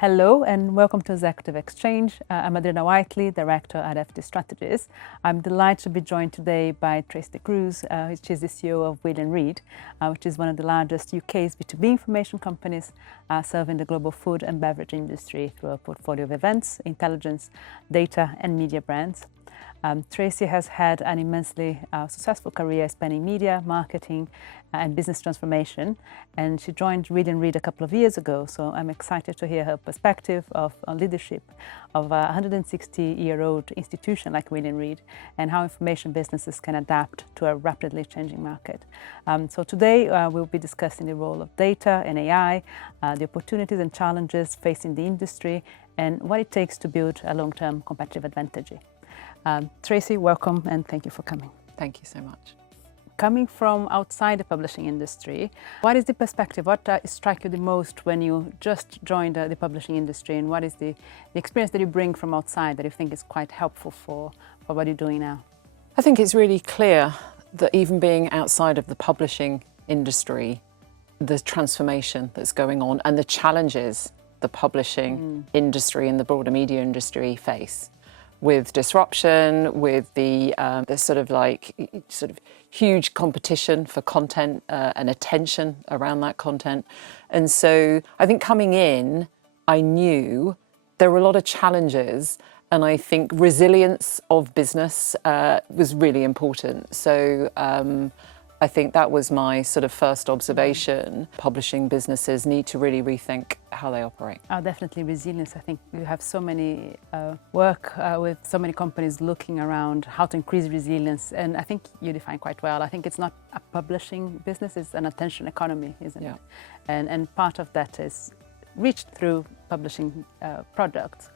Hello and welcome to Executive Exchange. I'm Adriana Whiteley, Director at Strategies. I'm delighted to be joined today by Tracy De Groose, which is the CEO of Reed, which is one of the largest UK's B2B information companies serving the global food and beverage industry through a portfolio of events, intelligence, data and media brands. Tracy has had an immensely successful career spanning media, marketing and business transformation, and she joined Reed a couple of years ago, so I'm excited to hear her perspective on leadership of a 160-year-old institution like Reed and how information businesses can adapt to a rapidly changing market. So today we'll be discussing the role of data and AI, the opportunities and challenges facing the industry, and what it takes to build a long-term competitive advantage. Tracy, welcome and thank you for coming. Thank you so much. Coming from outside the publishing industry, what is the perspective? What struck you the most when you just joined the publishing industry, and what is the experience that you bring from outside that you think is quite helpful for what you're doing now? I think it's really clear that even being outside of the publishing industry, the transformation that's going on and the challenges the publishing industry and the broader media industry face, with disruption, with the sort of huge competition for content and attention around that content. And so I think coming in, I knew there were a lot of challenges, and I think resilience of business was really important. So I think that was my sort of first observation. Publishing businesses need to really rethink how they operate. Oh, definitely resilience. I think you have so many work with so many companies looking around how to increase resilience, and I think you define quite well. I think it's not a publishing business, it's an attention economy, isn't it? And part of that is reached through publishing products,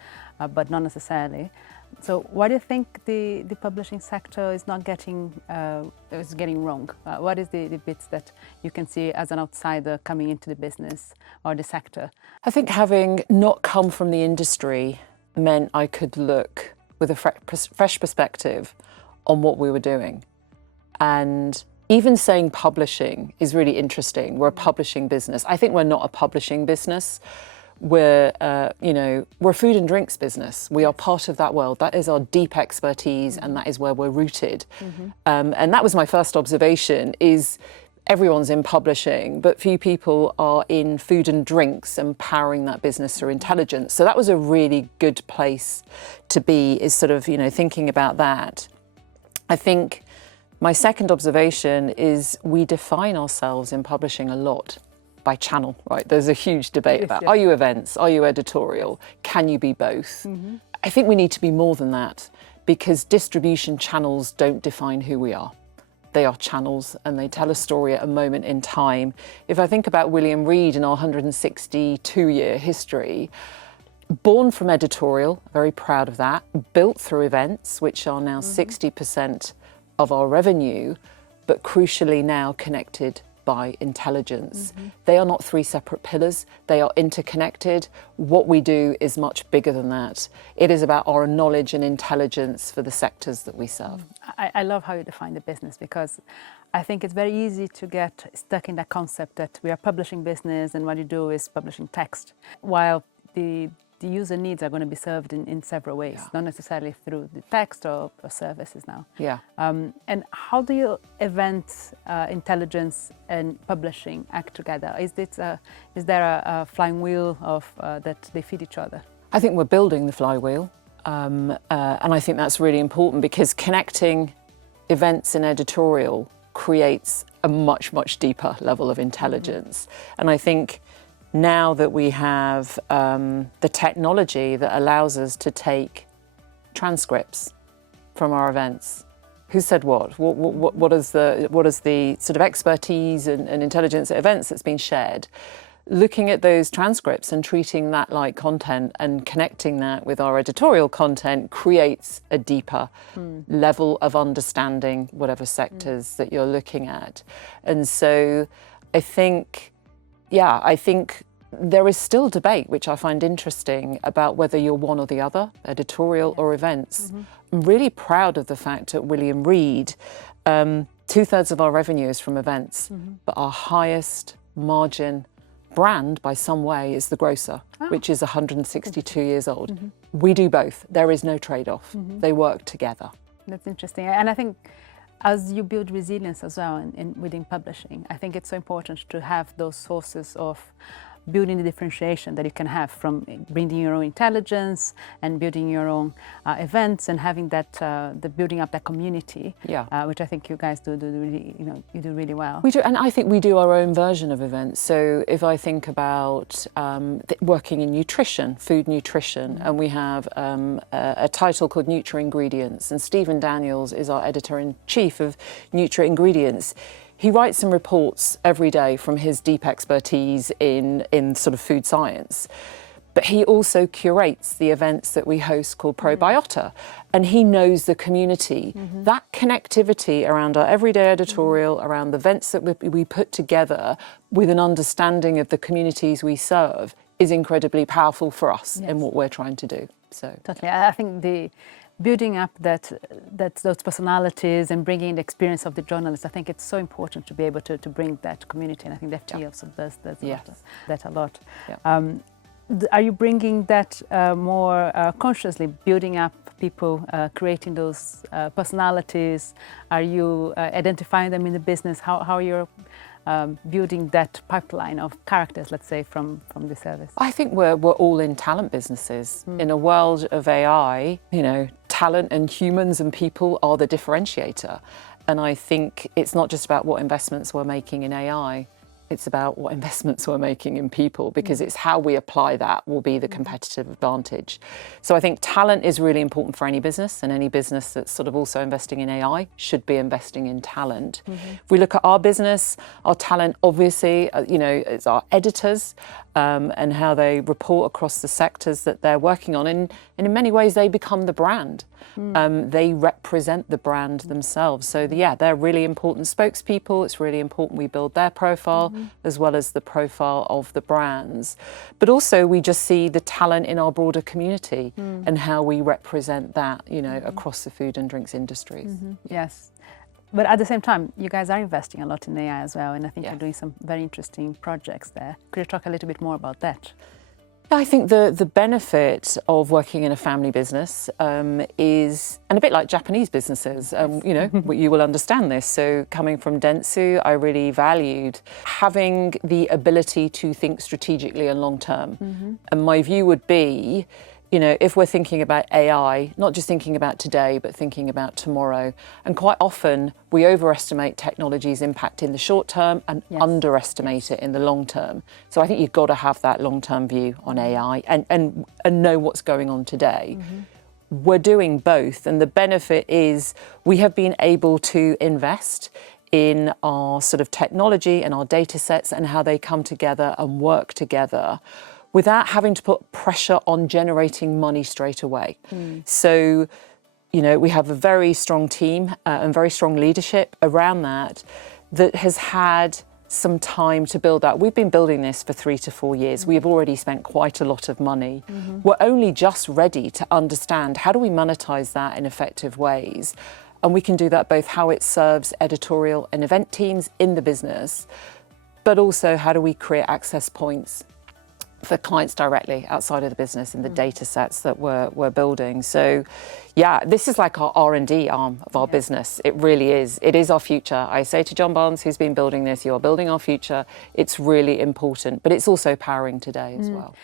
but not necessarily. So what do you think the publishing sector is not getting wrong? What is the bits that you can see as an outsider coming into the business or the sector? I think having not come from the industry meant I could look with a fresh perspective on what we were doing. And even saying publishing is really interesting. We're a publishing business. I think we're not a publishing business. We're a food and drinks business. We are part of that world. That is our deep expertise, and that is where we're rooted. And that was my first observation, is everyone's in publishing, but few people are in food and drinks and powering that business through intelligence. So that was a really good place to be, is sort of, thinking about that. I think my second observation is we define ourselves in publishing a lot by channel, right? There's a huge debate about, are you events? Are you editorial? Can you be both? I think we need to be more than that, because distribution channels don't define who we are. They are channels and they tell a story at a moment in time. If I think about Reed and our 162-year history, born from editorial, very proud of that, built through events, which are now 60% of our revenue, but crucially now connected by intelligence. They are not three separate pillars, they are interconnected. What we do is much bigger than that. It is about our knowledge and intelligence for the sectors that we serve. I love how you define the business, because I think it's very easy to get stuck in that concept that we are publishing business and what you do is publishing text, while the user needs are going to be served in several ways, not necessarily through the text or services now. And how do you event intelligence and publishing act together? Is there a flying wheel of that they feed each other? I think we're building the flywheel, and I think that's really important, because connecting events and editorial creates a much, much deeper level of intelligence. And I think now that we have the technology that allows us to take transcripts from our events, who said what is the sort of expertise and intelligence at events that's been shared, looking at those transcripts and treating that like content and connecting that with our editorial content creates a deeper level of understanding whatever sectors that you're looking at. And so I think there is still debate, which I find interesting, about whether you're one or the other, editorial or events. I'm really proud of the fact at Reed, 2/3 of our revenue is from events, but our highest margin brand by some way is the grocer, which is 162 years old. We do both. There is no trade-off. They work together. That's interesting. And I think as you build resilience as well within publishing, I think it's so important to have those sources of building the differentiation that you can have from bringing your own intelligence and building your own events and having that, the building up that community, which I think you guys do really, you do really well. We do, and I think we do our own version of events. So if I think about working in nutrition, food nutrition, and we have a title called Nutri Ingredients, and Stephen Daniels is our editor-in-chief of Nutri Ingredients. He writes some reports every day from his deep expertise in sort of food science. But he also curates the events that we host called Proprietary, and he knows the community. That connectivity around our everyday editorial, around the events that we put together with an understanding of the communities we serve is incredibly powerful for us in what we're trying to do. So totally. I think the building up those personalities and bringing the experience of the journalists, I think it's so important to be able to bring that community, and I think the FT also does that a lot. Are you bringing that more consciously, building up people, creating those personalities? Are you identifying them in the business? How you're building that pipeline of characters, let's say, from the service? I think we're all in talent businesses. In a world of AI, talent and humans and people are the differentiator. And I think it's not just about what investments we're making in AI, it's about what investments we're making in people, because it's how we apply that will be the competitive advantage. So I think talent is really important for any business, and any business that's sort of also investing in AI should be investing in talent. If we look at our business, our talent obviously, it's our editors and how they report across the sectors that they're working on. And in many ways, they become the brand. They represent the brand themselves. So they're really important spokespeople. It's really important we build their profile as well as the profile of the brands. But also we just see the talent in our broader community and how we represent that, across the food and drinks industries. Yes. But at the same time, you guys are investing a lot in AI as well, and I think you're doing some very interesting projects there. Could you talk a little bit more about that? I think the benefit of working in a family business is, and a bit like Japanese businesses, you will understand this. So coming from Dentsu, I really valued having the ability to think strategically and long term. And my view would be, if we're thinking about AI, not just thinking about today, but thinking about tomorrow. And quite often we overestimate technology's impact in the short term and underestimate it in the long term. So I think you've got to have that long-term view on AI and know what's going on today. We're doing both, and the benefit is we have been able to invest in our sort of technology and our data sets and how they come together and work together, without having to put pressure on generating money straight away. So, we have a very strong team and very strong leadership around that has had some time to build that. We've been building this for 3 to 4 years. We have already spent quite a lot of money. We're only just ready to understand how do we monetize that in effective ways. And we can do that both how it serves editorial and event teams in the business, but also how do we create access points for clients directly outside of the business in the data sets that we're building. So this is like our R&D arm of our business. It really is. It is our future. I say to John Barnes, who's been building this, you are building our future. It's really important, but it's also powering today as well.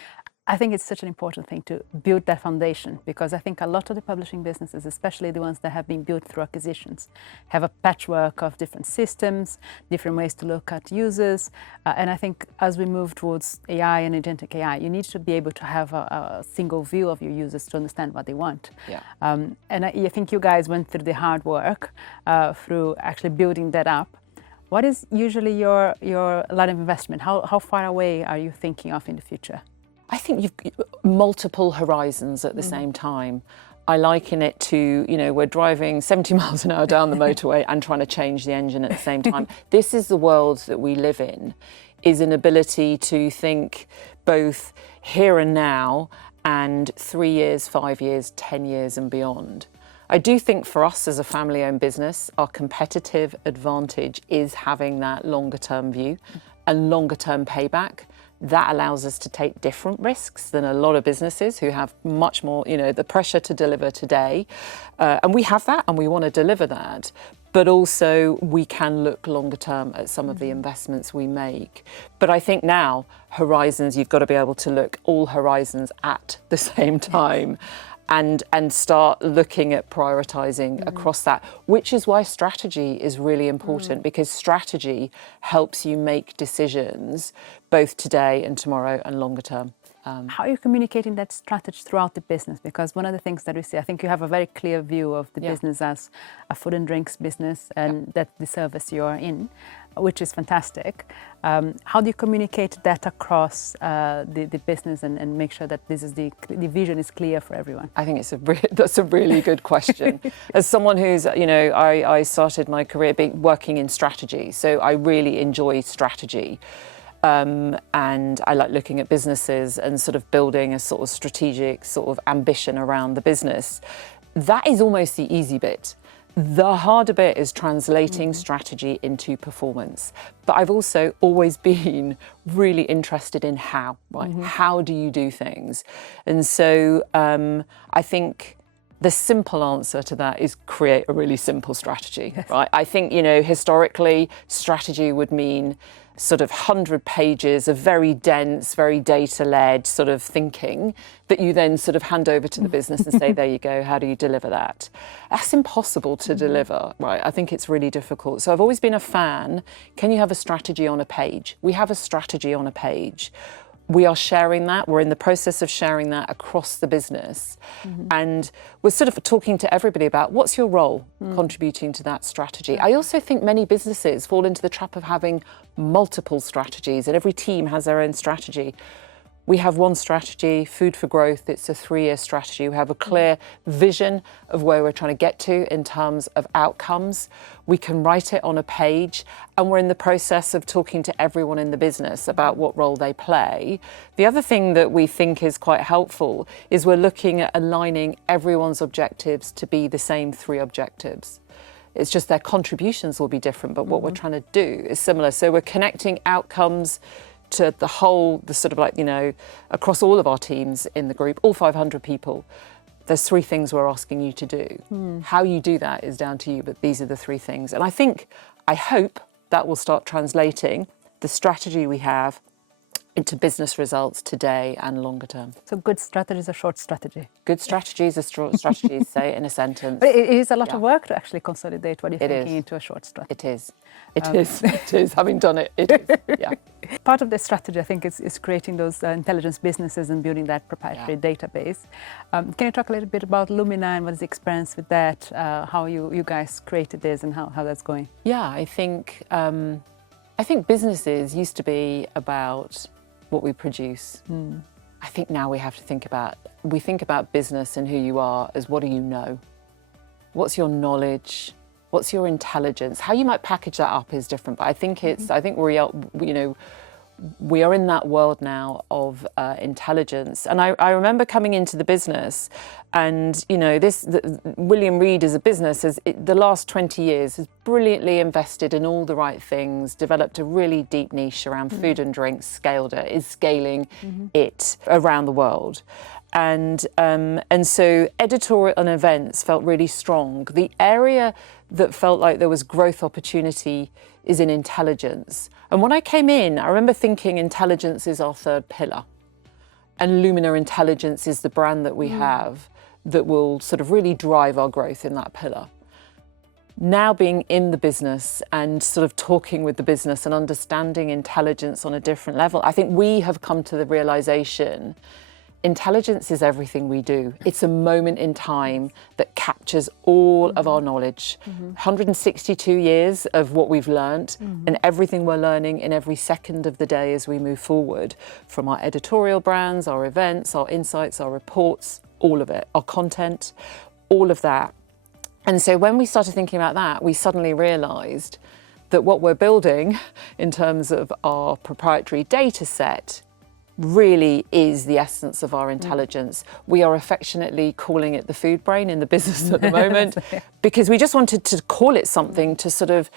I think it's such an important thing to build that foundation, because I think a lot of the publishing businesses, especially the ones that have been built through acquisitions, have a patchwork of different systems, different ways to look at users. And I think as we move towards AI and agentic AI, you need to be able to have a single view of your users to understand what they want. And I think you guys went through the hard work through actually building that up. What is usually your line of investment? How far away are you thinking of in the future? I think you've multiple horizons at the same time. I liken it to, we're driving 70 miles an hour down the motorway and trying to change the engine at the same time. This is the world that we live in, is an ability to think both here and now and 3 years, 5 years, 10 years and beyond. I do think for us as a family-owned business, our competitive advantage is having that longer-term view and longer-term payback, that allows us to take different risks than a lot of businesses who have much more, the pressure to deliver today. And we have that and we want to deliver that. But also we can look longer term at some of the investments we make. But I think now, horizons, you've got to be able to look all horizons at the same time. And start looking at prioritising across that, which is why strategy is really important, because strategy helps you make decisions both today and tomorrow and longer term. How are you communicating that strategy throughout the business? Because one of the things that we see, I think you have a very clear view of the business as a food and drinks business, and that the service you are in, which is fantastic. How do you communicate that across the business and make sure that this is the vision is clear for everyone? I think that's a really good question. As someone who's, I started my career working in strategy, so I really enjoy strategy. And I like looking at businesses and sort of building a sort of strategic sort of ambition around the business. That is almost the easy bit. The harder bit is translating strategy into performance. But I've also always been really interested in how, right? How do you do things? And so I think the simple answer to that is create a really simple strategy, right? I think, historically, strategy would mean sort of 100 pages of very dense, very data-led sort of thinking that you then sort of hand over to the business and say, there you go, how do you deliver that? That's impossible to deliver, right? I think it's really difficult. So I've always been a fan. Can you have a strategy on a page? We have a strategy on a page. We are sharing that. We're in the process of sharing that across the business. And we're sort of talking to everybody about what's your role contributing to that strategy. I also think many businesses fall into the trap of having multiple strategies, and every team has their own strategy. We have one strategy, Food for Growth. It's a 3-year strategy. We have a clear vision of where we're trying to get to in terms of outcomes. We can write it on a page, and we're in the process of talking to everyone in the business about what role they play. The other thing that we think is quite helpful is we're looking at aligning everyone's objectives to be the same 3 objectives. It's just their contributions will be different, but what we're trying to do is similar. So we're connecting outcomes to the sort of like, across all of our teams in the group, all 500 people. There's 3 things we're asking you to do. How you do that is down to you, but these are the 3 things. And I hope that will start translating the strategy we have into business results today and longer term. So good strategy is a short strategy. Good strategies are short strategies, say it in a sentence. But it is a lot of work to actually consolidate what you're thinking into a short strategy. It is. It is. Having done it, it is. Yeah. Part of the strategy, I think, is creating those intelligence businesses and building that proprietary database. Can you talk a little bit about Lumina and what is the experience with that, how you guys created this and how that's going? Yeah, I think businesses used to be about what we produce. I think now we have to think about business and who you are as what do you know? What's your knowledge? What's your intelligence? How you might package that up is different, but I think we are in that world now of intelligence. And I remember coming into the business and, William Reed as a business, the last 20 years has brilliantly invested in all the right things, developed a really deep niche around food and drinks, scaled it, is scaling it around the world. And so editorial and events felt really strong. The area that felt like there was growth opportunity is in intelligence. And when I came in, I remember thinking intelligence is our 3rd pillar. And Lumina Intelligence is the brand that we have that will sort of really drive our growth in that pillar. Now being in the business and sort of talking with the business and understanding intelligence on a different level, I think we have come to the realization intelligence is everything we do. It's a moment in time that captures all of our knowledge. 162 years of what we've learnt and everything we're learning in every second of the day as we move forward, from our editorial brands, our events, our insights, our reports, all of it, our content, all of that. And so when we started thinking about that, we suddenly realised that what we're building in terms of our proprietary data set really is the essence of our intelligence. We are affectionately calling it the food brain in the business at the moment because we just wanted to call it something to sort of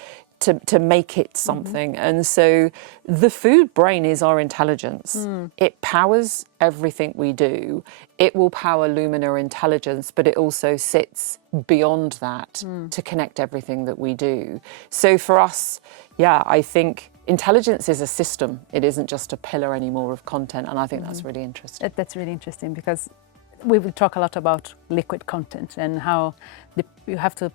to make it something. And so the food brain is our intelligence. It powers everything we do. It will power Lumina intelligence, but it also sits beyond that to connect everything that we do. So for us, yeah, I think intelligence is a system. It isn't just a pillar anymore of content. And I think that's really interesting. That's really interesting, because we will talk a lot about liquid content and how you have to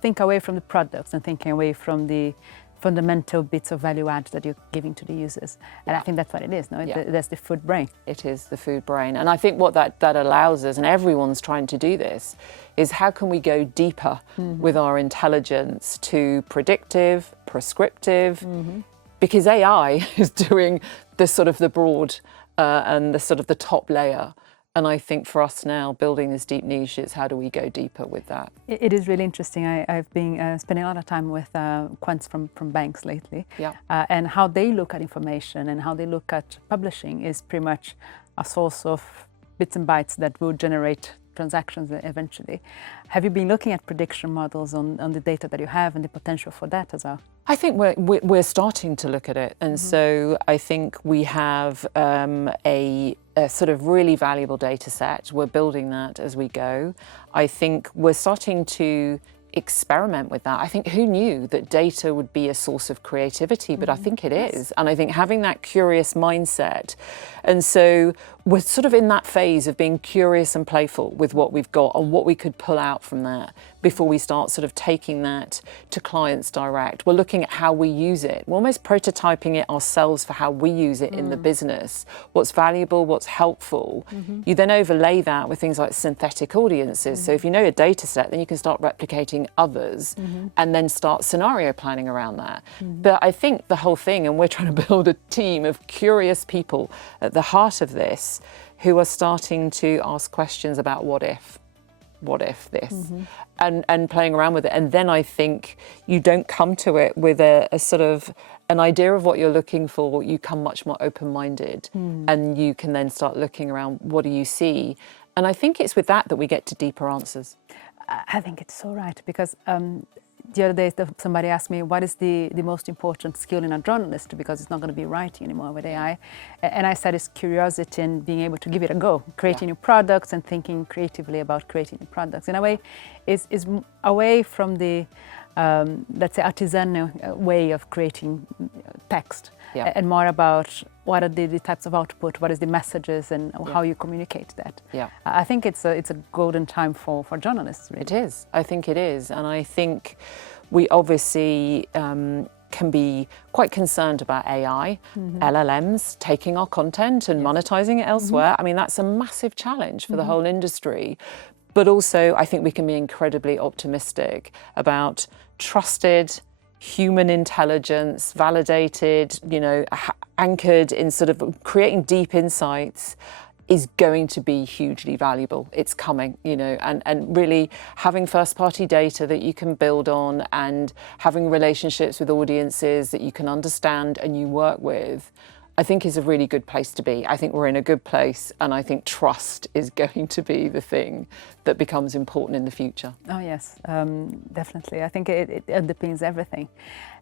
think away from the products and thinking away from the fundamental bits of value add that you're giving to the users. And I think that's what it is, no? That's the food brain. It is the food brain. And I think what that allows us, and everyone's trying to do this, is how can we go deeper with our intelligence to predictive, prescriptive, because AI is doing the sort of the broad and the sort of the top layer. And I think for us now, building this deep niche, is how do we go deeper with that? It is really interesting. I've been spending a lot of time with quants from banks lately. Yeah. And how they look at information and how they look at publishing is pretty much a source of bits and bytes that will generate transactions eventually. Have you been looking at prediction models on the data that you have and the potential for that as well? I think we're starting to look at it. And so I think we have a sort of really valuable data set. We're building that as we go. I think we're starting to experiment with that. I think who knew that data would be a source of creativity, but I think it is. And I think having that curious mindset. And so we're sort of in that phase of being curious and playful with what we've got and what we could pull out from that before we start sort of taking that to clients direct. We're looking at how we use it. We're almost prototyping it ourselves for how we use it in the business. What's valuable, what's helpful. You then overlay that with things like synthetic audiences. So if you know a data set, then you can start replicating others and then start scenario planning around that. But I think the whole thing, and we're trying to build a team of curious people at the heart of this, who are starting to ask questions about what if this, and playing around with it. And then I think you don't come to it with a sort of an idea of what you're looking for. You come much more open-minded, and you can then start looking around, what do you see? And I think it's with that we get to deeper answers. I think it's so right, because the other day somebody asked me, what is the most important skill in a journalist, because it's not going to be writing anymore with AI. And I said it's curiosity and being able to give it a go, creating new products and thinking creatively about creating new products. In a way, is away from the, let's say, artisanal way of creating text, and more about what are the types of output, what is the messages, and how you communicate that. I think it's a golden time for journalists, really. It is. I think it is. And I think we obviously can be quite concerned about AI, LLMs taking our content and monetizing it elsewhere. I mean, that's a massive challenge for the whole industry. But also, I think we can be incredibly optimistic about trusted human intelligence, validated, anchored in sort of creating deep insights, is going to be hugely valuable. It's coming, and really having first-party data that you can build on, and having relationships with audiences that you can understand and you work with, I think is a really good place to be. I think we're in a good place, and I think trust is going to be the thing that becomes important in the future. Oh yes, definitely. I think it underpins everything.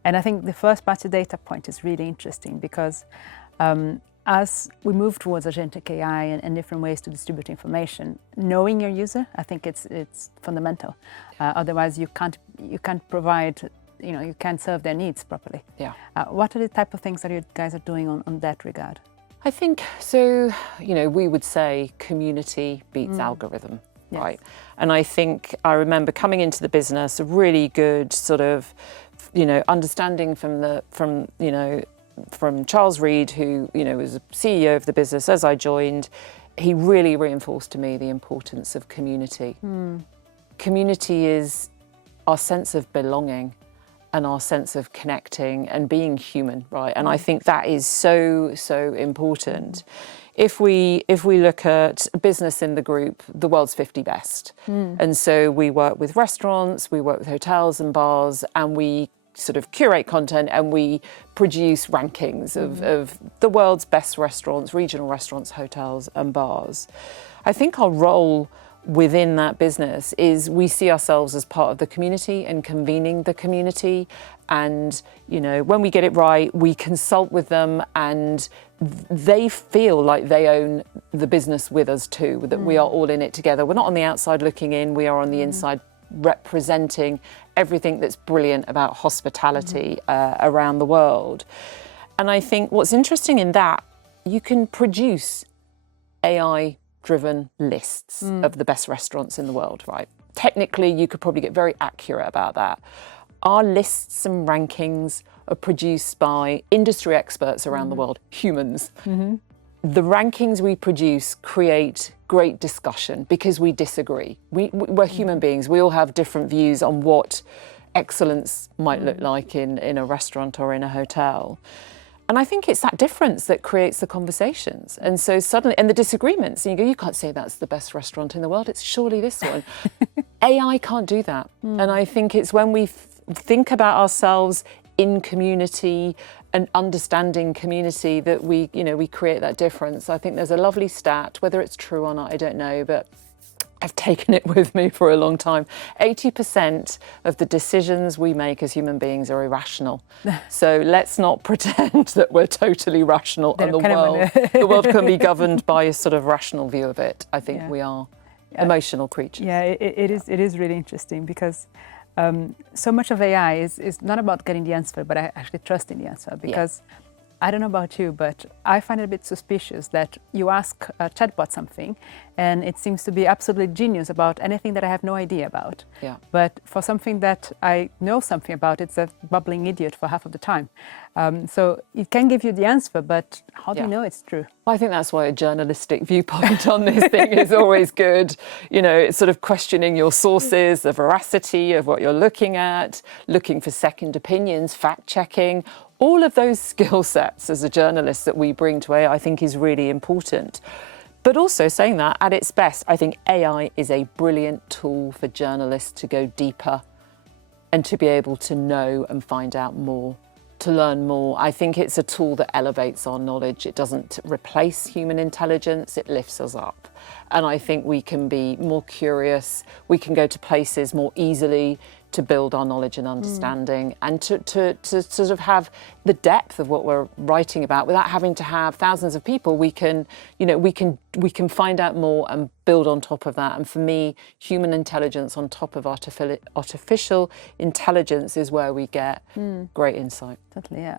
And I think the first party data point is really interesting, because as we move towards agentic AI and different ways to distribute information, knowing your user, I think it's fundamental. Otherwise you can't provide, you can't serve their needs properly. What are the type of things that you guys are doing on that regard? I think, so, we would say community beats algorithm, right? And I think I remember coming into the business, a really good sort of, understanding from Charles Reed, who, was the CEO of the business as I joined. He really reinforced to me the importance of community. Community is our sense of belonging and our sense of connecting and being human, right? And I think that is so, so important. If we look at business in the group, the world's 50 best. And so we work with restaurants, we work with hotels and bars, and we sort of curate content, and we produce rankings of the world's best restaurants, regional restaurants, hotels and bars. I think our role within that business is we see ourselves as part of the community and convening the community. And, you know, when we get it right, we consult with them and they feel like they own the business with us too, that we are all in it together. We're not on the outside looking in, we are on the inside representing everything that's brilliant about hospitality around the world. And I think what's interesting in that, you can produce AI-driven lists of the best restaurants in the world, right? Technically, you could probably get very accurate about that. Our lists and rankings are produced by industry experts around the world, humans. The rankings we produce create great discussion because we disagree. We're human beings. We all have different views on what excellence might look like in a restaurant or in a hotel. And I think it's that difference that creates the conversations. And so suddenly, and the disagreements, and you go, you can't say that's the best restaurant in the world, it's surely this one. AI can't do that. And I think it's when we think about ourselves in community and understanding community that we create that difference. I think there's a lovely stat, whether it's true or not, I don't know, but I've taken it with me for a long time. 80% of the decisions we make as human beings are irrational. So let's not pretend that we're totally rational and the world can be governed by a sort of rational view of it. I think we are emotional creatures. Yeah, it is really interesting because so much of AI is not about getting the answer, but I actually trust in the answer because I don't know about you, but I find it a bit suspicious that you ask a chatbot something and it seems to be absolutely genius about anything that I have no idea about. Yeah. But for something that I know something about, it's a bubbling idiot for half of the time. So it can give you the answer, but how do you know it's true? Well, I think that's why a journalistic viewpoint on this thing is always good. You know, it's sort of questioning your sources, the veracity of what you're looking at, looking for second opinions, fact checking. All of those skill sets as a journalist that we bring to AI, I think is really important. But also saying that at its best, I think AI is a brilliant tool for journalists to go deeper and to be able to know and find out more, to learn more. I think it's a tool that elevates our knowledge. It doesn't replace human intelligence, it lifts us up. And I think we can be more curious, we can go to places more easily to build our knowledge and understanding and to sort of have the depth of what we're writing about without having to have thousands of people. We can find out more and build on top of that. And for me, human intelligence on top of artificial intelligence is where we get great insight. Totally, yeah.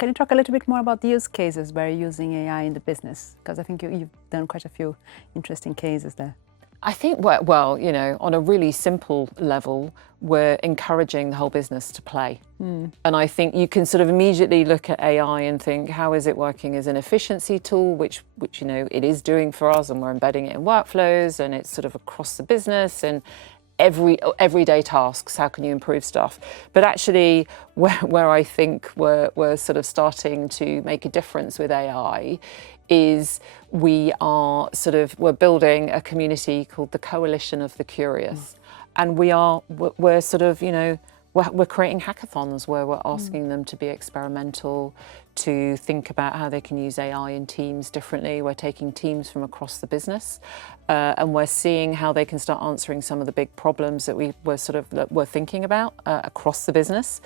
Can you talk a little bit more about the use cases where you're using AI in the business? Because I think you've done quite a few interesting cases there. I think, well, you know, on a really simple level, we're encouraging the whole business to play. And I think you can sort of immediately look at AI and think, how is it working as an efficiency tool, which you know, it is doing for us, and we're embedding it in workflows, and it's sort of across the business and everyday tasks, how can you improve stuff? But actually, where I think we're sort of starting to make a difference with AI is we're building a community called the Coalition of the Curious. And we're sort of, you know, we're creating hackathons where we're asking them to be experimental, to think about how they can use AI in teams differently. We're taking teams from across the business and we're seeing how they can start answering some of the big problems that we're thinking about across the business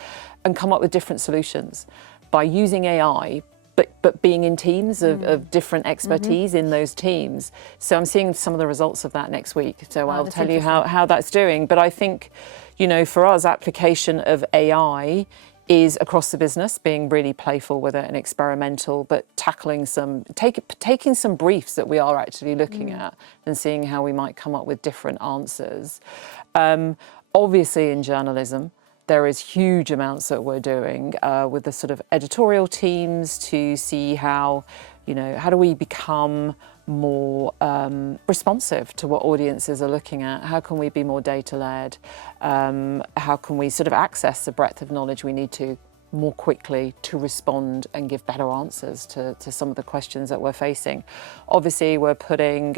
and come up with different solutions by using AI, but being in teams of different expertise in those teams. So I'm seeing some of the results of that next week. So I'll tell you how that's doing. But I think, you know, for us, application of AI is across the business, being really playful with it and experimental, but tackling taking some briefs that we are actually looking at and seeing how we might come up with different answers. Obviously in journalism, there is huge amounts that we're doing with the sort of editorial teams to see how, you know, how do we become more responsive to what audiences are looking at? How can we be more data-led? How can we sort of access the breadth of knowledge we need to more quickly to respond and give better answers to some of the questions that we're facing? Obviously, we're putting,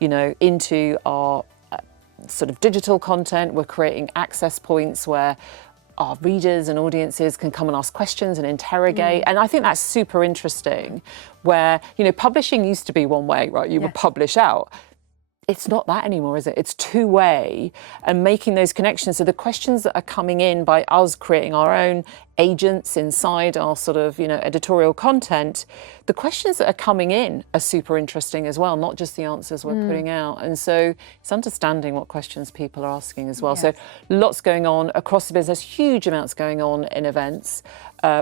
you know, into our sort of digital content, we're creating access points where our readers and audiences can come and ask questions and interrogate. And I think that's super interesting, where, you know, publishing used to be one way, right? You would publish out. it's not that anymore, is it? It's two-way, and making those connections. So the questions that are coming in by us creating our own agents inside our sort of, editorial content, the questions that are coming in are super interesting as well, not just the answers we're putting out. And so it's understanding what questions people are asking as well. Yes. So lots going on across the business, huge amounts going on in events,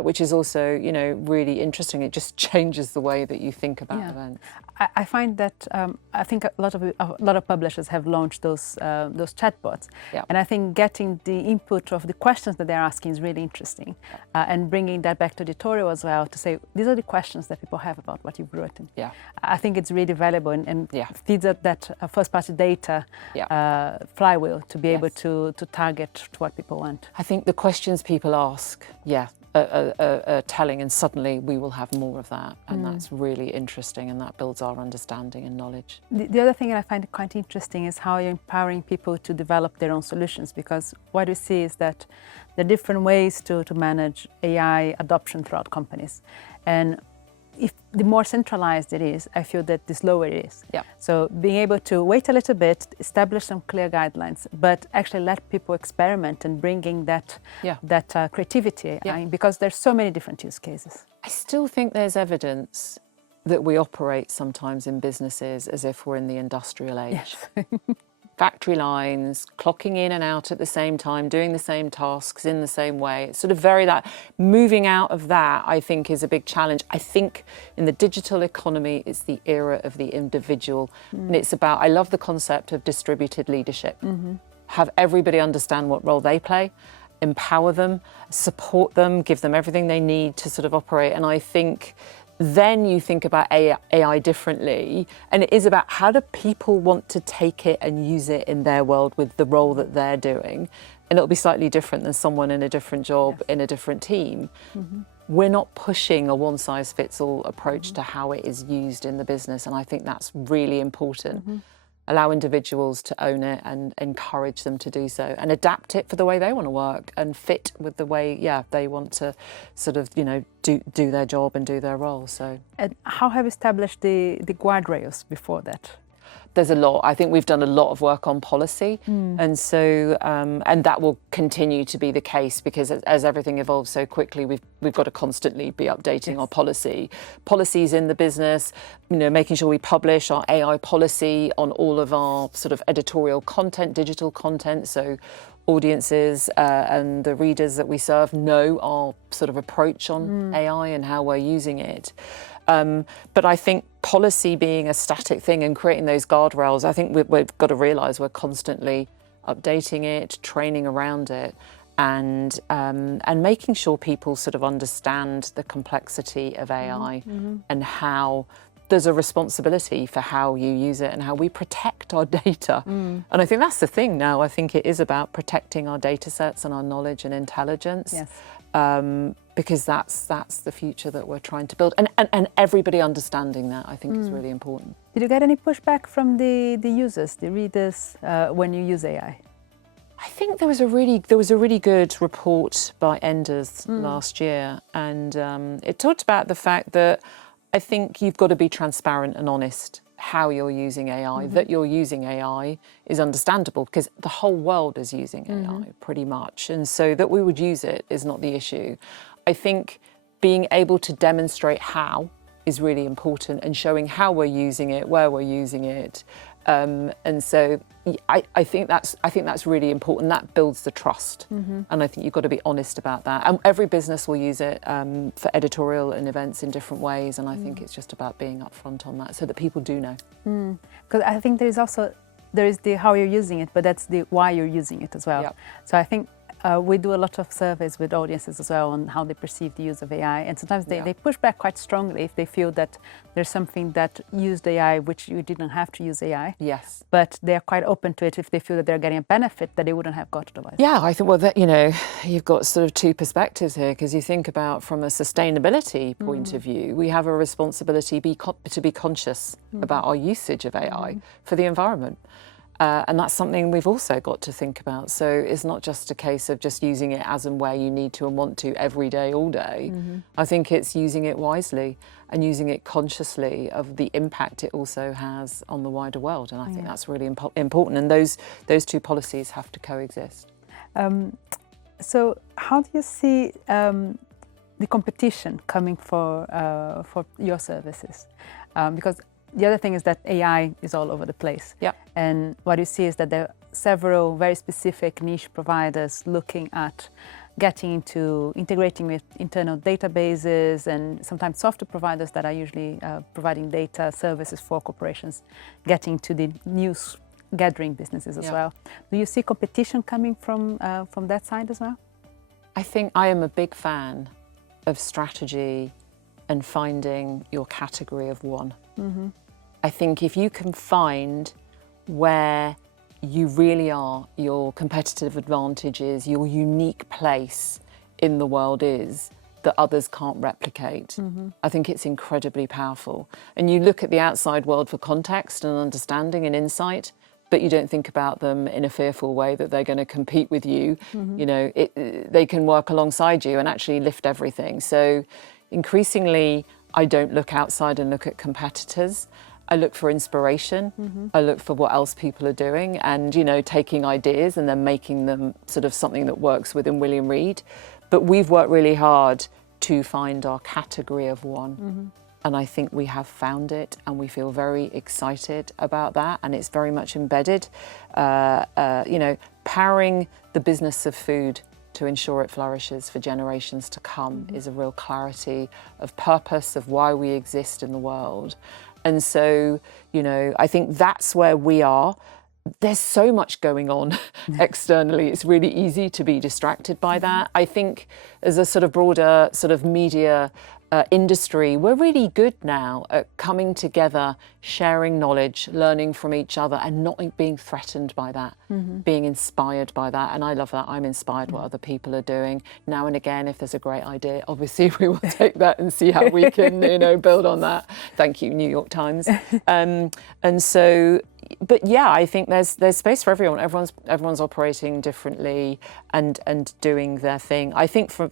which is also, really interesting. It just changes the way that you think about events. I find that I think a lot of publishers have launched those chatbots, and I think getting the input of the questions that they're asking is really interesting, and bringing that back to the editorial as well to say these are the questions that people have about what you've written. Yeah, I think it's really valuable and feeds up that first-party data flywheel to be able to target to what people want. I think the questions people ask, are telling, and suddenly we will have more of that, and that's really interesting, and that builds our understanding and knowledge. The other thing that I find quite interesting is how you're empowering people to develop their own solutions, because what we see is that there are different ways to manage AI adoption throughout companies, and if the more centralized it is, I feel that the slower it is. Yeah. So being able to wait a little bit, establish some clear guidelines, but actually let people experiment and bringing that creativity, because there's so many different use cases. I still think there's evidence that we operate sometimes in businesses as if we're in the industrial age. Yes. Factory lines, clocking in and out at the same time, doing the same tasks in the same way. It's sort of moving out of that, I think, is a big challenge. I think in the digital economy, it's the era of the individual. And it's about, I love the concept of distributed leadership. Have everybody understand what role they play, empower them, support them, give them everything they need to sort of operate. And I think then you think about AI differently, and it is about how do people want to take it and use it in their world with the role that they're doing, and it'll be slightly different than someone in a different job in a different team. We're not pushing a one-size-fits-all approach to how it is used in the business, and I think that's really important. Allow individuals to own it and encourage them to do so, and adapt it for the way they want to work and fit with the way they want to sort of do their job and do their role. So, and how have you established the guardrails before that? There's a lot. I think we've done a lot of work on policy, and so and that will continue to be the case, because as everything evolves so quickly, we've got to constantly be updating our policies in the business. Making sure we publish our AI policy on all of our sort of editorial content, digital content, so audiences and the readers that we serve know our sort of approach on AI and how we're using it. But I think policy being a static thing and creating those guardrails, I think we've got to realise we're constantly updating it, training around it, and making sure people sort of understand the complexity of AI and how there's a responsibility for how you use it and how we protect our data. And I think that's the thing now. I think it is about protecting our data sets and our knowledge and intelligence. Yes. Because that's the future that we're trying to build, and everybody understanding that, I think, is really important. Did you get any pushback from the users, the readers, when you use AI? I think there was a really good report by Enders last year, and it talked about the fact that I think you've got to be transparent and honest how you're using AI. That you're using AI is understandable because the whole world is using AI pretty much, and so that we would use it is not the issue. I think being able to demonstrate how is really important, and showing how we're using it, where we're using it, and so I think that's really important. That builds the trust, and I think you've got to be honest about that. And every business will use it for editorial and events in different ways, and I think it's just about being upfront on that so that people do know. Because I think there is the how you're using it, but that's the why you're using it as well. Yep. So I think we do a lot of surveys with audiences as well on how they perceive the use of AI, and sometimes they push back quite strongly if they feel that there's something that used AI which you didn't have to use AI. Yes. But they're quite open to it if they feel that they're getting a benefit that they wouldn't have got otherwise. Yeah, I think, you've got sort of two perspectives here, because you think about from a sustainability point of view, we have a responsibility to be conscious about our usage of AI for the environment. And that's something we've also got to think about. So it's not just a case of just using it as and where you need to and want to every day, all day. I think it's using it wisely and using it consciously of the impact it also has on the wider world. And I think that's really important. And those two policies have to coexist. So how do you see the competition coming for your services? Because the other thing is that AI is all over the place. Yeah. And what you see is that there are several very specific niche providers looking at getting into integrating with internal databases, and sometimes software providers that are usually providing data services for corporations, getting to the news gathering businesses as well. Do you see competition coming from that side as well? I think I am a big fan of strategy and finding your category of one. I think if you can find where you really are, your competitive advantages, your unique place in the world is that others can't replicate, I think it's incredibly powerful. And you look at the outside world for context and understanding and insight, but you don't think about them in a fearful way that they're going to compete with you. You know, they can work alongside you and actually lift everything. So increasingly, I don't look outside and look at competitors. I look for inspiration. I look for what else people are doing and, you know, taking ideas and then making them sort of something that works within William Reed. But we've worked really hard to find our category of one. And I think we have found it, and we feel very excited about that. And it's very much embedded, you know, powering the business of food to ensure it flourishes for generations to come is a real clarity of purpose, of why we exist in the world. And so, you know, I think that's where we are. There's so much going on externally. It's really easy to be distracted by that. I think as a sort of broader sort of media industry, we're really good now at coming together, sharing knowledge, learning from each other, and not being threatened by that, being inspired by that. And I love that. I'm inspired what other people are doing. Now and again, if there's a great idea, obviously we will take that and see how we can, you know, build on that. Thank you, New York Times. And so, but yeah, I think there's space for everyone. Everyone's operating differently and doing their thing. I think for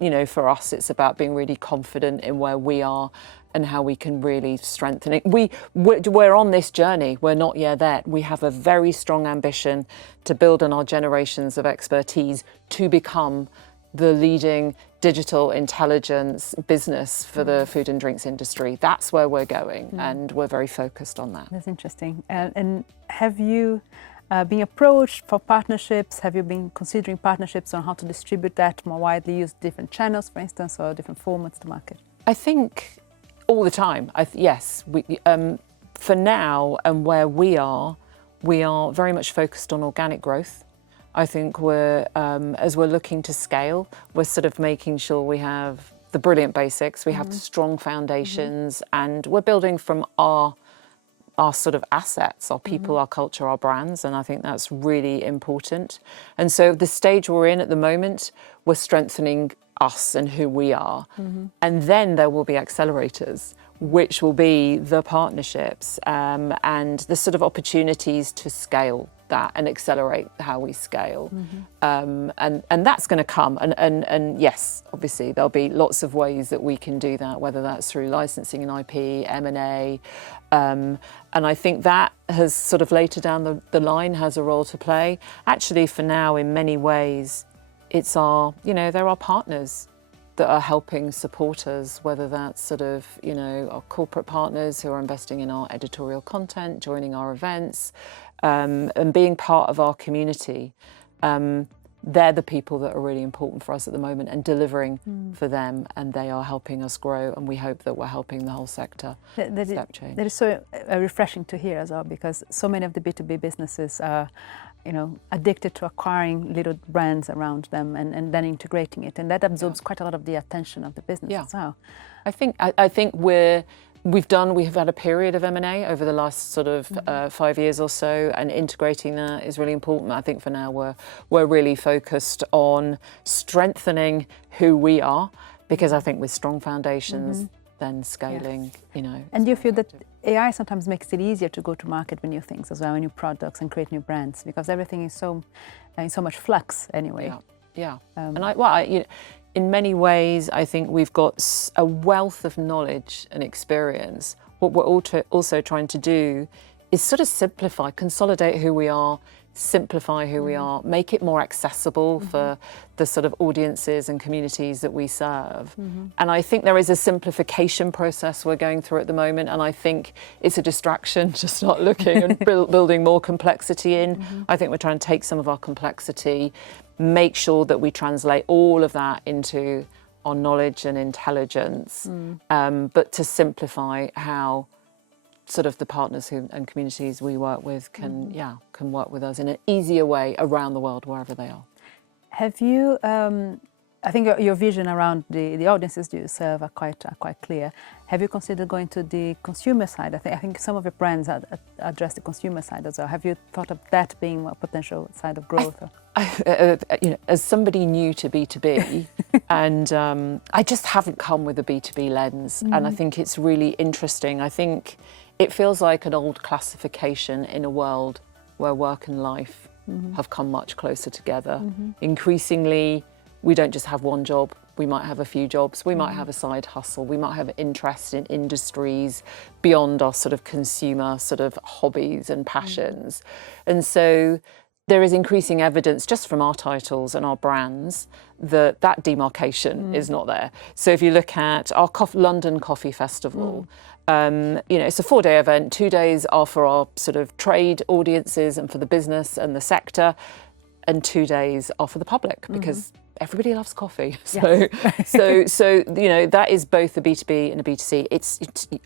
you know, for us, it's about being really confident in where we are and how we can really strengthen it. We're on this journey. We're not yet there. We have a very strong ambition to build on our generations of expertise to become the leading digital intelligence business for the food and drinks industry. That's where we're going, and we're very focused on that. That's interesting. And have you been approached for partnerships? Have you been considering partnerships on how to distribute that more widely, use different channels, for instance, or different formats to market? I think all the time. Yes, for now and where we are very much focused on organic growth. I think we're, as we're looking to scale, we're sort of making sure we have the brilliant basics, we have the strong foundations, and we're building from our sort of assets, our people, our culture, our brands, and I think that's really important. And so the stage we're in at the moment, we're strengthening us and who we are. And then there will be accelerators, which will be the partnerships and the sort of opportunities to scale that and accelerate how we scale. And that's going to come. And yes, obviously, there'll be lots of ways that we can do that, whether that's through licensing and IP, M&A. And I think that has sort of later down the line has a role to play. Actually, for now, in many ways, it's our, you know, there are partners that are helping support us, whether that's sort of, you know, our corporate partners who are investing in our editorial content, joining our events, and being part of our community. They're the people that are really important for us at the moment and delivering for them, and they are helping us grow, and we hope that we're helping the whole sector step change. That is so refreshing to hear as well, because so many of the B2B businesses are, you know, addicted to acquiring little brands around them and then integrating it, and that absorbs quite a lot of the attention of the business as well. I think we have had a period of M&A over the last sort of 5 years or so, and integrating that is really important. I think for now we're really focused on strengthening who we are, because I think with strong foundations, then scaling, you know. And do you feel that AI sometimes makes it easier to go to market with new things as well, new products, and create new brands, because everything is so in so much flux anyway? Yeah. You know, in many ways, I think we've got a wealth of knowledge and experience. What we're also trying to do is sort of simplify, consolidate who we are, simplify who we are, make it more accessible for the sort of audiences and communities that we serve. And I think there is a simplification process we're going through at the moment, and I think it's a distraction to start looking and building more complexity in. I think we're trying to take some of our complexity, make sure that we translate all of that into our knowledge and intelligence, but to simplify how sort of the partners and communities we work with can work with us in an easier way around the world, wherever they are. Have you, I think your vision around the audiences you serve are quite clear. Have you considered going to the consumer side? I think some of your brands address the consumer side as well. Have you thought of that being a potential side of growth? You know, as somebody new to B2B, and I just haven't come with a B2B lens, and I think it's really interesting. I think it feels like an old classification in a world where work and life have come much closer together. Increasingly, we don't just have one job, we might have a few jobs, we might have a side hustle, we might have interest in industries beyond our sort of consumer sort of hobbies and passions. And so there is increasing evidence just from our titles and our brands that demarcation is not there. So if you look at our London Coffee Festival, you know, it's a 4-day event. 2 days are for our sort of trade audiences and for the business and the sector, and 2 days are for the public, because everybody loves coffee. So, so you know, that is both a B2B and a B2C. It's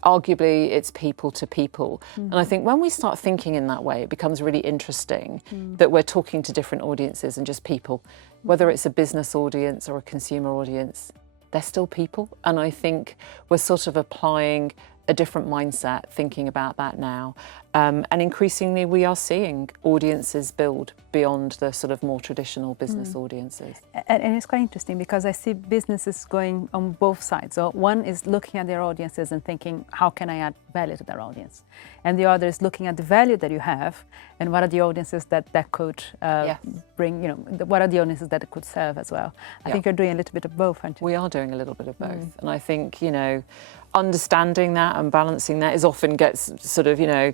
arguably it's people to people. And I think when we start thinking in that way, it becomes really interesting that we're talking to different audiences and just people, whether it's a business audience or a consumer audience, they're still people. And I think we're sort of applying a different mindset, thinking about that now. And increasingly we are seeing audiences build beyond the sort of more traditional business audiences. And it's quite interesting because I see businesses going on both sides. So one is looking at their audiences and thinking, how can I add value to their audience? And the other is looking at the value that you have and what are the audiences that could bring, you know, what are the audiences that it could serve as well. I think you're doing a little bit of both, aren't you? We are doing a little bit of both. And I think, you know, understanding that and balancing that is often gets sort of, you know,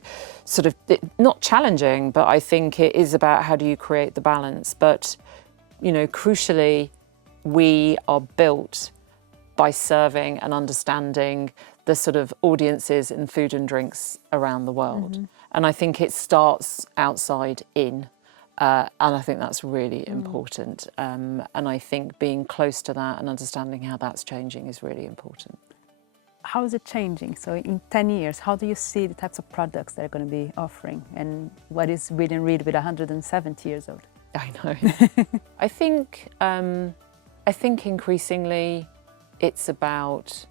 not challenging, but I think it is about how do you create the balance. But, you know, crucially, we are built by serving and understanding the sort of audiences in food and drinks around the world. And I think it starts outside in. And I think that's really important. And I think being close to that and understanding how that's changing is really important. How is it changing? So in 10 years, how do you see the types of products that are going to be offering? And what is Read and Read with 170 years old? I know. I think increasingly it's about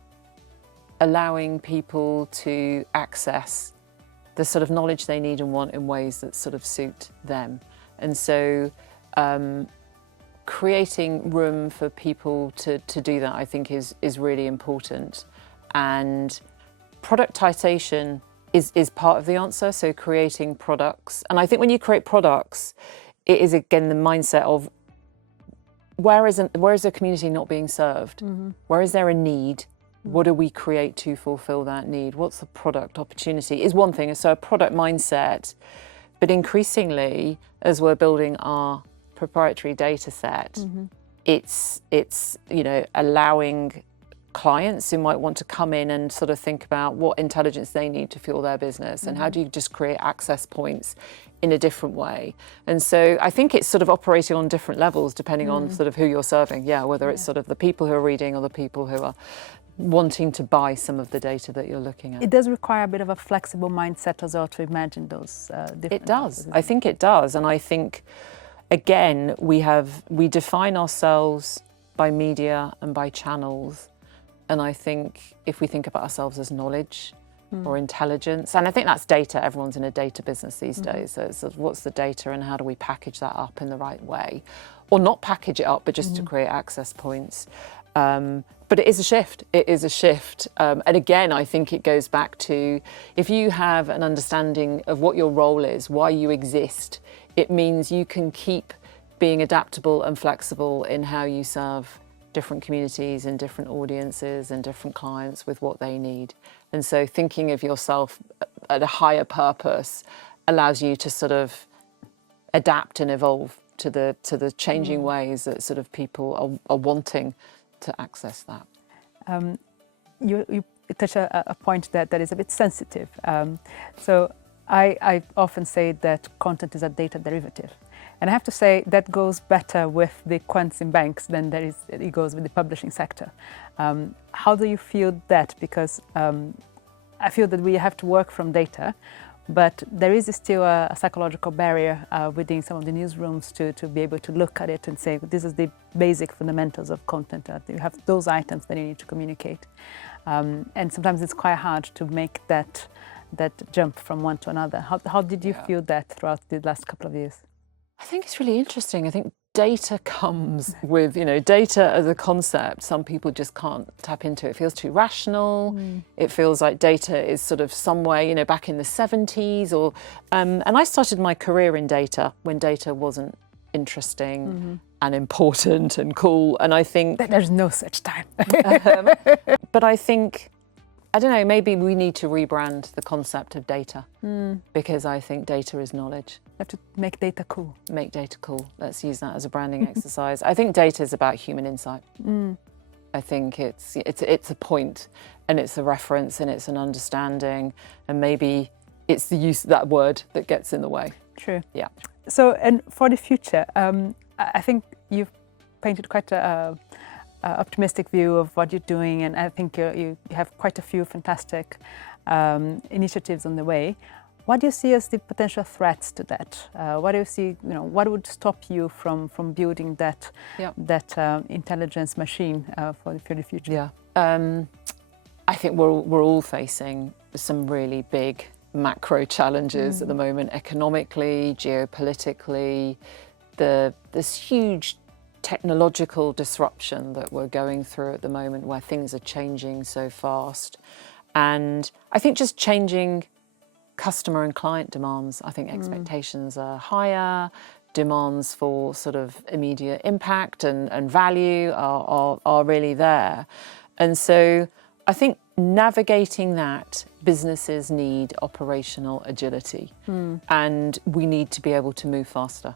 allowing people to access the sort of knowledge they need and want in ways that sort of suit them. And so creating room for people to do that, I think is really important. And productization is part of the answer, so creating products. And I think when you create products, it is again the mindset of where is a community not being served? Where is there a need? What do we create to fulfill that need? What's the product opportunity is one thing, so a product mindset. But increasingly, as we're building our proprietary data set, it's you know, allowing clients who might want to come in and sort of think about what intelligence they need to fuel their business and how do you just create access points in a different way. And so I think it's sort of operating on different levels depending on sort of who you're serving, whether it's sort of the people who are reading or the people who are wanting to buy some of the data that you're looking at. It does require a bit of a flexible mindset as well to imagine those different... It does. I think it does. And I think, again, we define ourselves by media and by channels. And I think if we think about ourselves as knowledge or intelligence, and I think that's data, everyone's in a data business these days, so it's what's the data and how do we package that up in the right way? Or not package it up, but just to create access points. But it is a shift. It is a shift. And again, I think it goes back to, if you have an understanding of what your role is, why you exist, it means you can keep being adaptable and flexible in how you serve different communities and different audiences and different clients with what they need. And so thinking of yourself at a higher purpose allows you to sort of adapt and evolve to the changing ways that sort of people are wanting to access that. You touch a point that is a bit sensitive. So I often say that content is a data derivative. And I have to say that goes better with the quants in banks than it goes with the publishing sector. How do you feel that? Because I feel that we have to work from data, but there is still a psychological barrier within some of the newsrooms to be able to look at it and say, this is the basic fundamentals of content. You have those items that you need to communicate. And sometimes it's quite hard to make that jump from one to another. How did you feel that throughout the last couple of years? I think it's really interesting. I think data comes with, data as a concept, some people just can't tap into. It feels too rational. It feels like data is sort of somewhere, back in the 70s or, and I started my career in data when data wasn't interesting and important and cool. And I think there's no such time. But I think, I don't know, maybe we need to rebrand the concept of data because I think data is knowledge. You have to make data cool. Make data cool. Let's use that as a branding exercise. I think data is about human insight. I think it's a point and it's a reference and it's an understanding and maybe it's the use of that word that gets in the way. True. Yeah. So, and for the future, I think you've painted quite a optimistic view of what you're doing, and I think you have quite a few fantastic initiatives on the way. What do you see as the potential threats to that? What do you see? What would stop you from building that intelligence machine for the future? Yeah, I think we're all facing some really big macro challenges at the moment, economically, geopolitically. This huge technological disruption that we're going through at the moment where things are changing so fast. And I think just changing customer and client demands. I think expectations are higher, demands for sort of immediate impact and value are really there. And so I think navigating that, businesses need operational agility and we need to be able to move faster.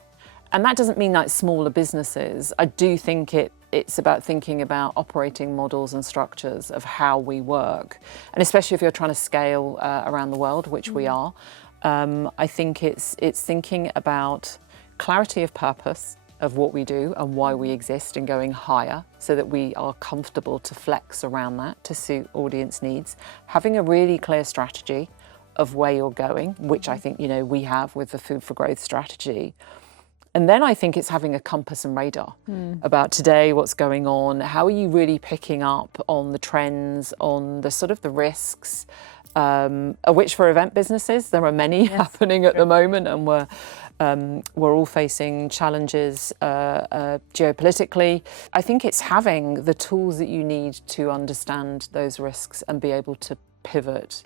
And that doesn't mean like smaller businesses. I do think it's about thinking about operating models and structures of how we work. And especially if you're trying to scale around the world, which we are, I think it's thinking about clarity of purpose of what we do and why we exist and going higher so that we are comfortable to flex around that to suit audience needs. Having a really clear strategy of where you're going, which I think, we have with the Food for Growth strategy. And then I think it's having a compass and radar about today, what's going on, how are you really picking up on the trends, on the sort of the risks, which for event businesses, there are many happening at the moment, and we're all facing challenges geopolitically. I think it's having the tools that you need to understand those risks and be able to pivot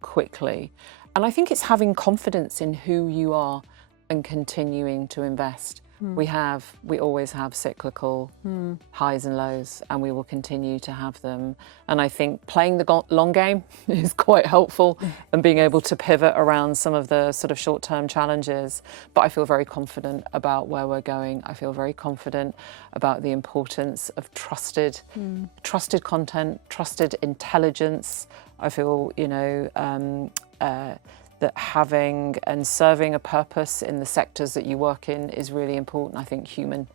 quickly. And I think it's having confidence in who you are and continuing to invest. We always have cyclical highs and lows, and we will continue to have them. And I think playing the long game is quite helpful and being able to pivot around some of the sort of short-term challenges. But I feel very confident about where we're going. I feel very confident about the importance of trusted content, trusted intelligence. I feel, that having and serving a purpose in the sectors that you work in is really important. I think human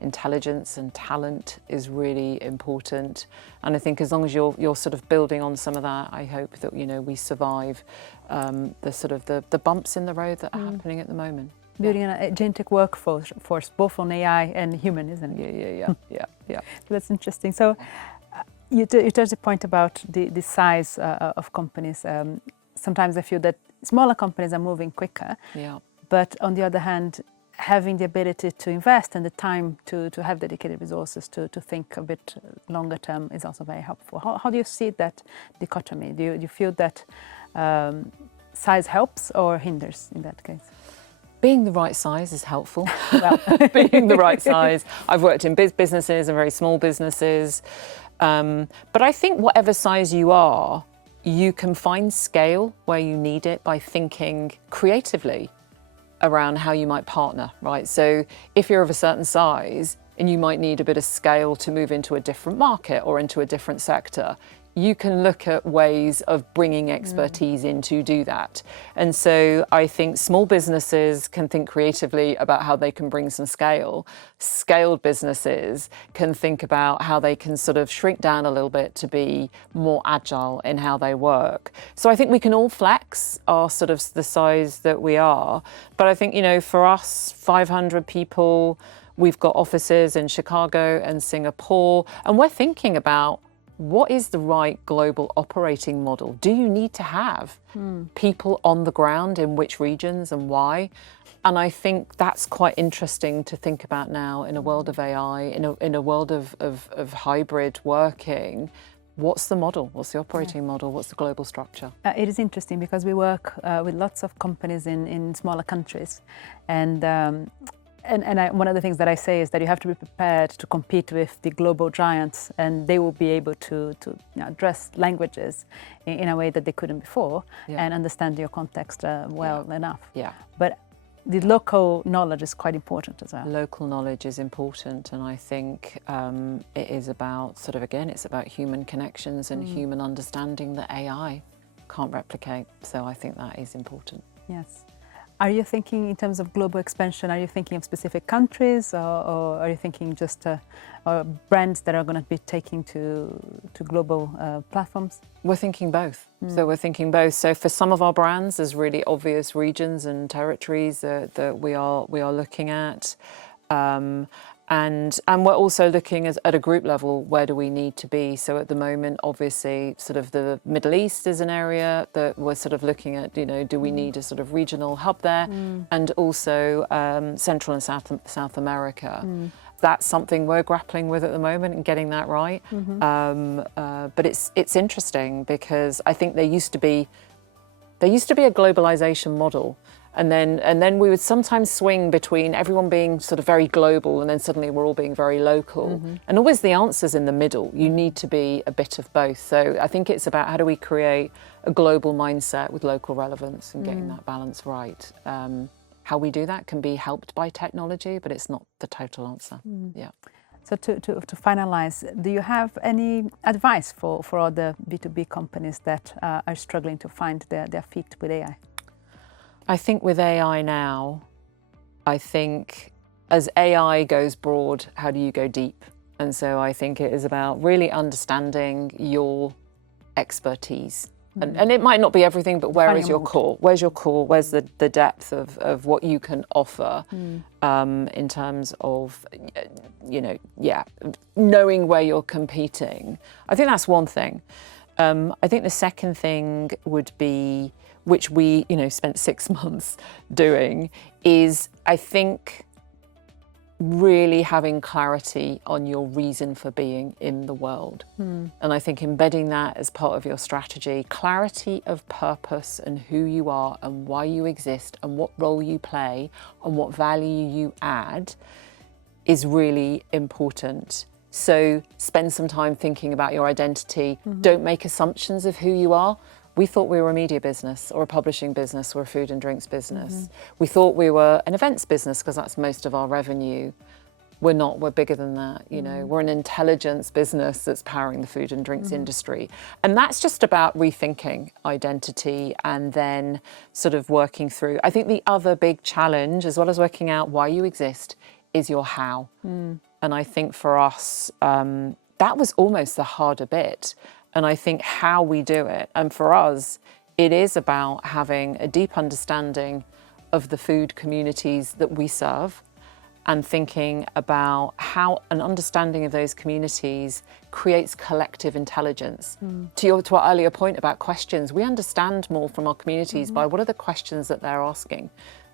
intelligence and talent is really important. And I think as long as you're sort of building on some of that, I hope that, we survive the sort of the bumps in the road that are happening at the moment. Building an agentic workforce, both on AI and human, isn't it? Yeah. That's interesting. So you touched the point about the size of companies. Sometimes I feel that smaller companies are moving quicker, but on the other hand, having the ability to invest and the time to have dedicated resources to think a bit longer term is also very helpful. How do you see that dichotomy? Do you feel that size helps or hinders in that case? Being the right size is helpful. Well. Being the right size. I've worked in businesses and very small businesses. But I think whatever size you are, you can find scale where you need it by thinking creatively around how you might partner, right? So if you're of a certain size and you might need a bit of scale to move into a different market or into a different sector, you can look at ways of bringing expertise in to do that. And so I think small businesses can think creatively about how they can bring some scale. Scaled businesses can think about how they can sort of shrink down a little bit to be more agile in how they work. So I think we can all flex our sort of the size that we are. But I think, you know, for us, 500 people, we've got offices in Chicago and Singapore, and we're thinking about what is the right global operating model? Do you need to have people on the ground in which regions and why? And I think that's quite interesting to think about now in a world of AI, in a world of hybrid working. What's the model? What's the operating model? What's the global structure? It is interesting because we work with lots of companies in smaller countries, and one of the things that I say is that you have to be prepared to compete with the global giants, and they will be able to address languages in a way that they couldn't before, and understand your context well enough. Yeah. But the local knowledge is quite important as well. Local knowledge is important, and I think it is about sort of, again, it's about human connections and human understanding that AI can't replicate. So I think that is important. Yes. Are you thinking in terms of global expansion, are you thinking of specific countries, or are you thinking just brands that are going to be taking to global platforms? We're thinking both. So we're thinking both. So for some of our brands, there's really obvious regions and territories that we are looking at. And we're also looking at a group level, where do we need to be? So at the moment, obviously, sort of the Middle East is an area that we're sort of looking at, you know, do we need a sort of regional hub there? And also Central and South America. That's something we're grappling with at the moment and getting that right. But it's interesting because I think there used to be a globalization model. And then we would sometimes swing between everyone being sort of very global and then suddenly we're all being very local. And always the answer's in the middle. You need to be a bit of both. So I think it's about how do we create a global mindset with local relevance and getting that balance right. How we do that can be helped by technology, but it's not the total answer. Yeah. So to finalize, do you have any advice for other B2B companies that are struggling to find their feet with AI? I think with AI now, I think as AI goes broad, how do you go deep? And so I think it is about really understanding your expertise. And it might not be everything, but where is your core? Where's your core? Where's the depth of what you can offer in terms of, you know, knowing where you're competing. I think that's one thing. I think the second thing would be, which we, you know, spent 6 months doing, is I think really having clarity on your reason for being in the world. And I think embedding that as part of your strategy, clarity of purpose and who you are and why you exist and what role you play and what value you add is really important. So spend some time thinking about your identity. Don't make assumptions of who you are. We thought we were a media business or a publishing business or a food and drinks business. We thought we were an events business because that's most of our revenue. We're not, we're bigger than that, you know. We're an intelligence business that's powering the food and drinks industry. And that's just about rethinking identity and then sort of working through. I think the other big challenge, as well as working out why you exist, is your how. And I think for us, that was almost the harder bit. And I think how we do it, and for us, it is about having a deep understanding of the food communities that we serve and thinking about how an understanding of those communities creates collective intelligence. To our earlier point about questions, we understand more from our communities by what are the questions that they're asking.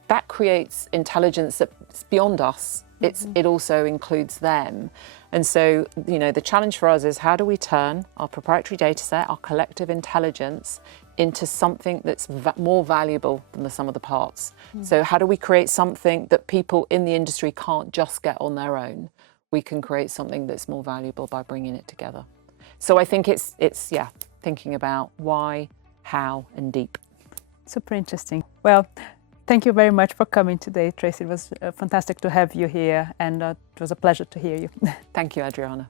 that creates intelligence that's beyond us. It also includes them. And so, you know, the challenge for us is how do we turn our proprietary data set, our collective intelligence, into something that's more valuable than the sum of the parts. So how do we create something that people in the industry can't just get on their own? We can create something that's more valuable by bringing it together. So I think it's yeah, thinking about why, how, and deep. Super interesting. Well, thank you very much for coming today, Tracy. It was fantastic to have you here, and it was a pleasure to hear you. Thank you, Adriana.